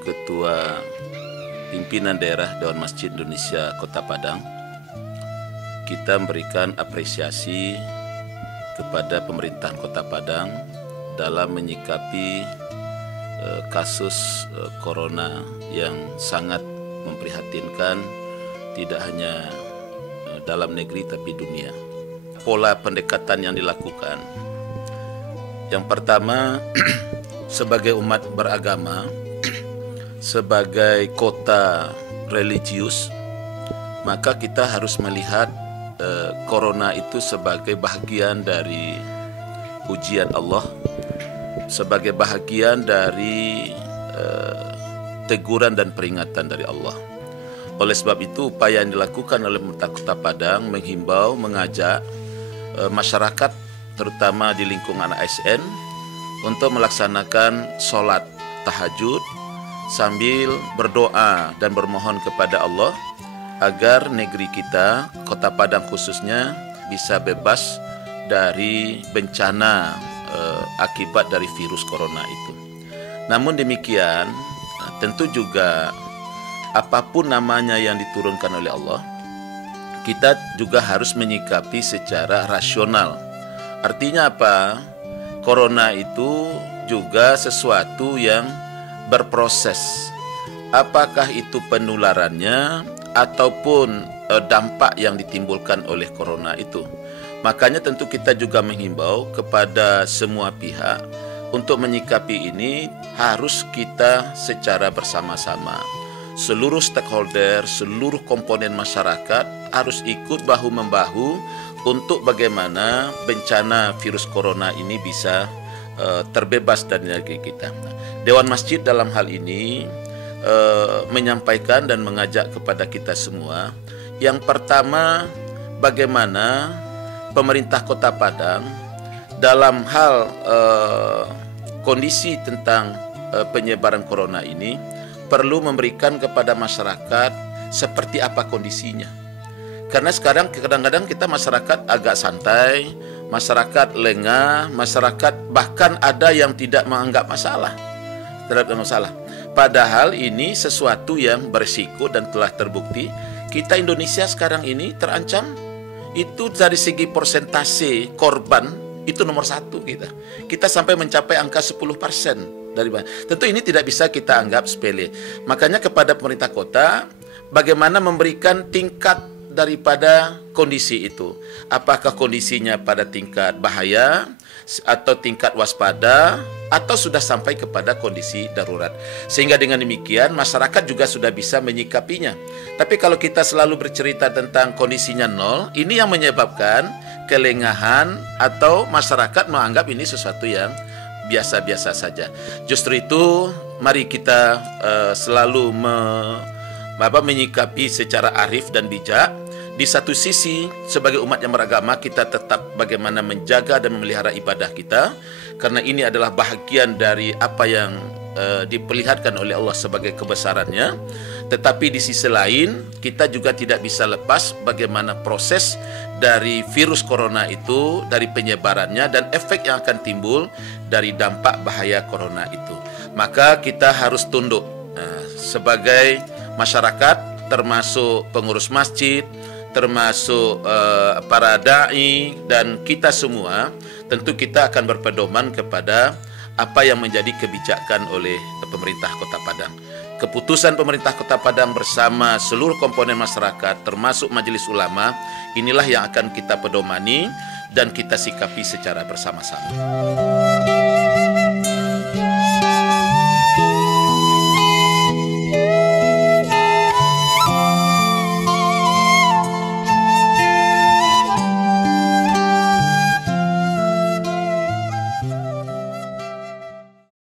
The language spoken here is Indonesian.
Ketua Pimpinan Daerah Dewan Masjid Indonesia Kota Padang, kita memberikan apresiasi kepada pemerintahan Kota Padang dalam menyikapi kasus corona yang sangat memprihatinkan, tidak hanya dalam negeri tapi dunia. Pola pendekatan yang dilakukan, yang pertama, sebagai umat beragama, sebagai kota religius, maka kita harus melihat corona itu sebagai bahagian dari ujian Allah, sebagai bahagian dari teguran dan peringatan dari Allah. Oleh sebab itu, upaya yang dilakukan oleh pemerintah Kota Padang menghimbau, mengajak masyarakat, terutama di lingkungan ASN, untuk melaksanakan sholat tahajud sambil berdoa dan bermohon kepada Allah agar negeri kita, Kota Padang khususnya, bisa bebas dari bencana akibat dari virus corona itu. Namun demikian, tentu juga apapun namanya yang diturunkan oleh Allah, kita juga harus menyikapi secara rasional. Artinya apa? Corona itu juga sesuatu yang berproses. Apakah itu penularannya ataupun dampak yang ditimbulkan oleh corona itu. Makanya tentu kita juga menghimbau kepada semua pihak untuk menyikapi ini harus kita secara bersama-sama. Seluruh stakeholder, seluruh komponen masyarakat harus ikut bahu-membahu untuk bagaimana bencana virus corona ini bisa terbebas dari negeri kita. Dewan Masjid dalam hal ini menyampaikan dan mengajak kepada kita semua, yang pertama, bagaimana pemerintah Kota Padang dalam hal kondisi tentang penyebaran corona ini perlu memberikan kepada masyarakat seperti apa kondisinya. Karena sekarang kadang-kadang kita masyarakat agak santai, masyarakat lengah, masyarakat bahkan ada yang tidak menganggap masalah terhadap masalah. Padahal ini sesuatu yang berisiko dan telah terbukti. Kita Indonesia sekarang ini terancam, itu dari segi persentase korban itu nomor 1 kita. Kita sampai mencapai angka 10%. Tentu ini tidak bisa kita anggap sepele. Makanya kepada pemerintah kota, bagaimana memberikan tingkat daripada kondisi itu. Apakah kondisinya pada tingkat bahaya atau tingkat waspada atau sudah sampai kepada kondisi darurat. Sehingga dengan demikian masyarakat juga sudah bisa menyikapinya. Tapi kalau kita selalu bercerita tentang kondisinya nol, ini yang menyebabkan kelengahan atau masyarakat menganggap ini sesuatu yang biasa-biasa saja. Justru itu, mari kita selalu menyikapi secara arif dan bijak. Di satu sisi, sebagai umat yang beragama, kita tetap bagaimana menjaga dan memelihara ibadah kita, karena ini adalah bahagian dari apa yang diperlihatkan oleh Allah sebagai kebesarannya. Tetapi di sisi lain, kita juga tidak bisa lepas bagaimana proses dari virus corona itu, dari penyebarannya dan efek yang akan timbul dari dampak bahaya corona itu. Maka kita harus tunduk sebagai masyarakat, termasuk pengurus masjid, termasuk para da'i dan kita semua, tentu kita akan berpedoman kepada apa yang menjadi kebijakan oleh pemerintah Kota Padang. Keputusan pemerintah Kota Padang bersama seluruh komponen masyarakat, termasuk Majelis Ulama, inilah yang akan kita pedomani dan kita sikapi secara bersama-sama.